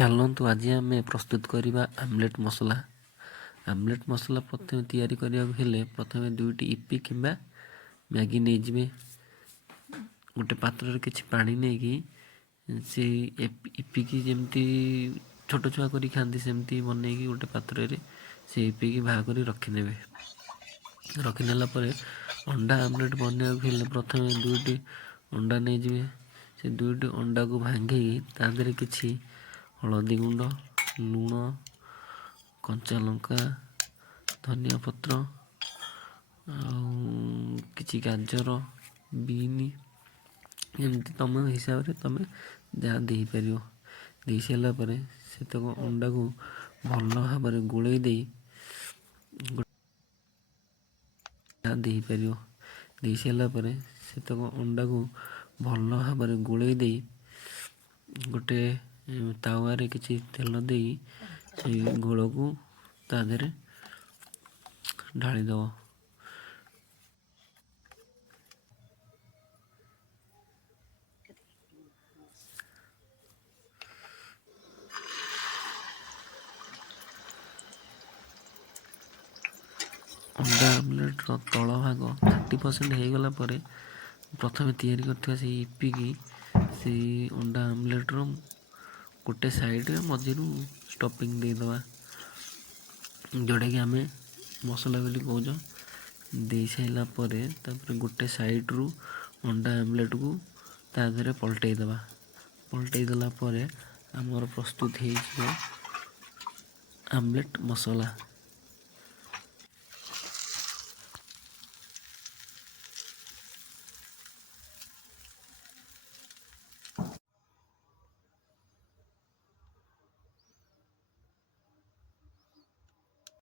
ଚାଲନ୍ତୁ ଆଜି ଆମେ ପ୍ରସ୍ତୁତ କରିବା ଆମଲେଟ୍ ମସଲା। ଆମଲେଟ୍ ମସଲା ପ୍ରଥମେ ତିଆରି କରିବାକୁ ହେଲେ ପ୍ରଥମେ 2ଟି ଇପି କିମ୍ବା ମ୍ୟାଗି ନେଇଯିବେ। ଗୋଟେ ପାତ୍ରରେ କିଛି ପାଣି ନେଇକି ସେଇ ଇପିକି ଯେମିତି ଛୋଟ ଛୁଆ କରି ଖାଆନ୍ତି ସେମିତି ବନେଇକି ଗୋଟେ ପାତ୍ରରେ ସେ ଇପିକି ବାହାର କରି ରଖିନେବେ। ରଖିନେଲା ପରେ ଅଣ୍ଡା ଆମଲେଟ୍ ବନେଇବାକୁ ହେଲେ ପ୍ରଥମେ 2ଟି ଅଣ୍ଡା ନେଇଯିବେ। ସେ 2ଟି ଅଣ୍ଡାକୁ ଭାଙ୍ଗିକି ତା ଦେହରେ କିଛି ହଳଦୀ ଗୁଣ୍ଡ, ଲୁଣ, କଞ୍ଚା ଲଙ୍କା, ଧନିଆ ପତ୍ର ଆଉ କିଛି ଗାଜର, ବିନ୍ ଏମିତି ତମ ହିସାବରେ ତମେ ଯାହା ଦେଇପାରିବ। ଦେଇ ସାରିଲା ପରେ ସେତକ ଅଣ୍ଡାକୁ ଭଲ ଭାବରେ ଗୋଳେଇ ଦେଇ ଦେଇପାରିବ। ଦେଇ ସାରିଲା ପରେ ସେତକ ଅଣ୍ଡାକୁ ଭଲ ଭାବରେ ଗୋଳେଇ ଦେଇ ଗୋଟେ ତାୱାରେ କିଛି ତେଲ ଦେଇ ସେଇ ଗୋଳକୁ ତା ଦେହରେ ଢାଳିଦେବ। ଅଣ୍ଡା ଆମଲେଟ୍ର ତଳ ଭାଗ 30% ହେଇଗଲା ପରେ ପ୍ରଥମେ ତିଆରି କରିଥିବା ସେଇ ଇପିକି ସେଇ ଅଣ୍ଡା ଆମଲେଟ୍ର ଗୋଟେ ସାଇଡ଼୍ରେ ମଝିରୁ ଷ୍ଟପିଂ ଦେଇଦେବା, ଯେଉଁଟାକି ଆମେ ମସଲା ବୋଲି କହୁଛ। ଦେଇ ସାରିଲା ପରେ ତାପରେ ଗୋଟେ ସାଇଡ଼୍ରୁ ଅଣ୍ଡା ଆମଲେଟ୍କୁ ତା ଦେହରେ ପଲଟେଇ ଦେବା। ପଲଟେଇ ଦେଲା ପରେ ଆମର ପ୍ରସ୍ତୁତ ହେଇଯିବ ଆମଲେଟ୍ ମସଲା।